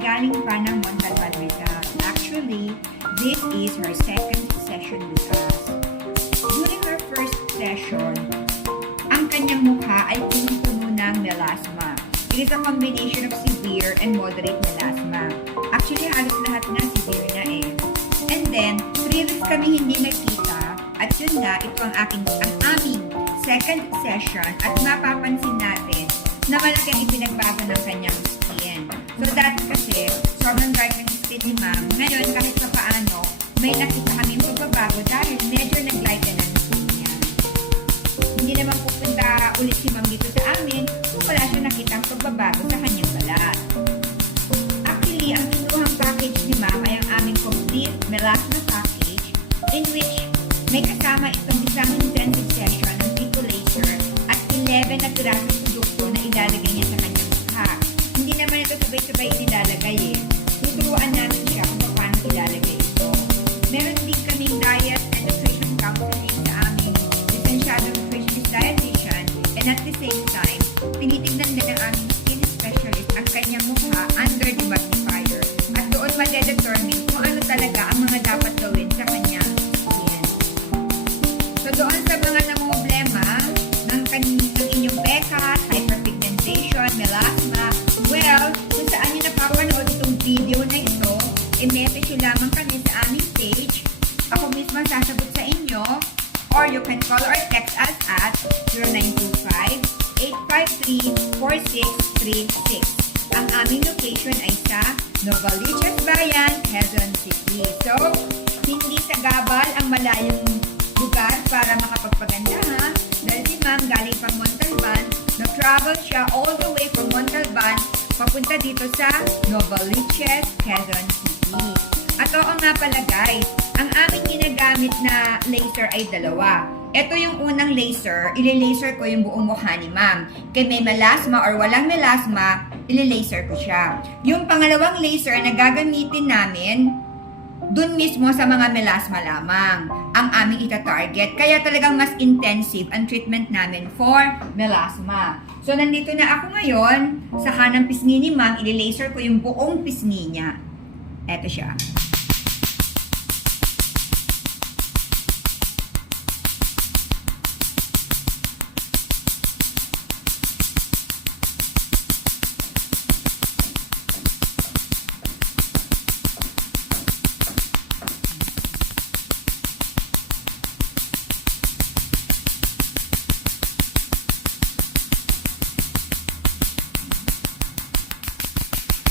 galing pa ng Montalban Rizal. Actually, this is her second session with us. During her first session, ang kanyang mukha ay puno ng melasma. It is a combination of severe and moderate melasma. Actually, halos lahat na severe na eh. And then, 3 weeks kami hindi nakita. At yun nga, ito ang aming second session at mapapansin natin na malaki ang ipinagbago ng kanyang skin. So dati kasi, sobrang dark ng skin ni ma'am. Ngayon, kahit pa paano, may nakita kami pagbabago dahil medyo nag-lighten ang skin niya. Hindi naman pupunta ulit si ma'am dito sa amin kung wala siya nakitang pagbabago sa kanyang balat. Actually, ang kinuhang package ni ma'am ay ang aming complete melasma package in which may kasama itong isang intensive session ng Pico Laser at 11 na pirasong produkto na ilalagay niya sa kanyang mukha. Hindi naman ito sabay-sabay nilalagay eh. Tuturuan namin siya kung paano ilalagay ito. Meron din kaming diet and nutrition counseling sa aming lisensyadong nutritionist dietitian, and at the same time, tinitignan din ng aming skin specialist ang kanyang mukha under the magnifier at doon madedetermine kung ano talaga ang mga dapat gawin sa kanyang skin. So doon sa mga namumblema ng inyong pekas, hyperpigmentation, melasma, well, kung saan nyo napapanood itong video na ito, i-message nyo lamang kami sa aming page. Ako mismo ang sasagot sa inyo, or you can call or text us at 0925-853-4636. Ang aming location ay sa Novaliches Bayan, Quezon City. So, hindi sa gabal ang malayong lugar para makapagpaganda ha. Dahil si ma'am galing pang Montalban, nag-travel siya all the way from Montalban papunta dito sa Novaliches, Quezon City. At oo nga pala guys, ang aming ginagamit na laser ay dalawa. Ito yung unang laser, ili-laser ko yung buong mukha ni ma'am. Kaya may melasma or walang melasma, ili-laser ko siya. Yung pangalawang laser na gagamitin namin, dun mismo sa mga melasma lamang ang aming ita-target. Kaya talagang mas intensive ang treatment namin for melasma. So, nandito na ako ngayon sa kanang pisngi ni ma'am. Ili-laser ko yung buong pisngi niya. Eto siya.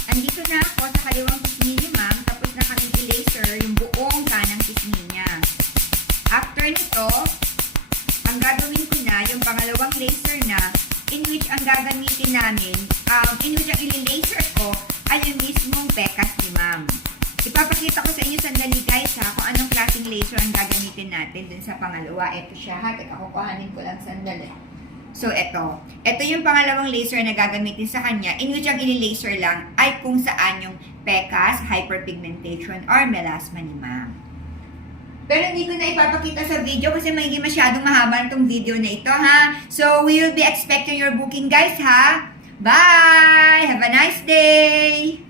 Andito na ako sa kaliwang pisngi ni ma'am, tapos na kami i-laser yung buong kanang pisngi niya. After nito, ang gagawin ko na yung pangalawang laser na, in which ang gagamitin namin, in which ang i-laser ko ay yung mismong pekas ni ma'am. Ipapakita ko sa inyo sandali guys ha, kung anong klaseng laser ang gagamitin natin dun sa pangalawa. Ito siya ha, teka kukuhanin ko lang sandali. So, ito yung pangalawang laser na gagamitin sa kanya, in which ang ili-laser lang ay kung saan yung pekas, hyperpigmentation, or melasma ni ma'am. Pero hindi ko na ipapakita sa video kasi magiging masyadong mahaba itong video na ito, ha? So, we will be expecting your booking, guys, ha? Bye! Have a nice day!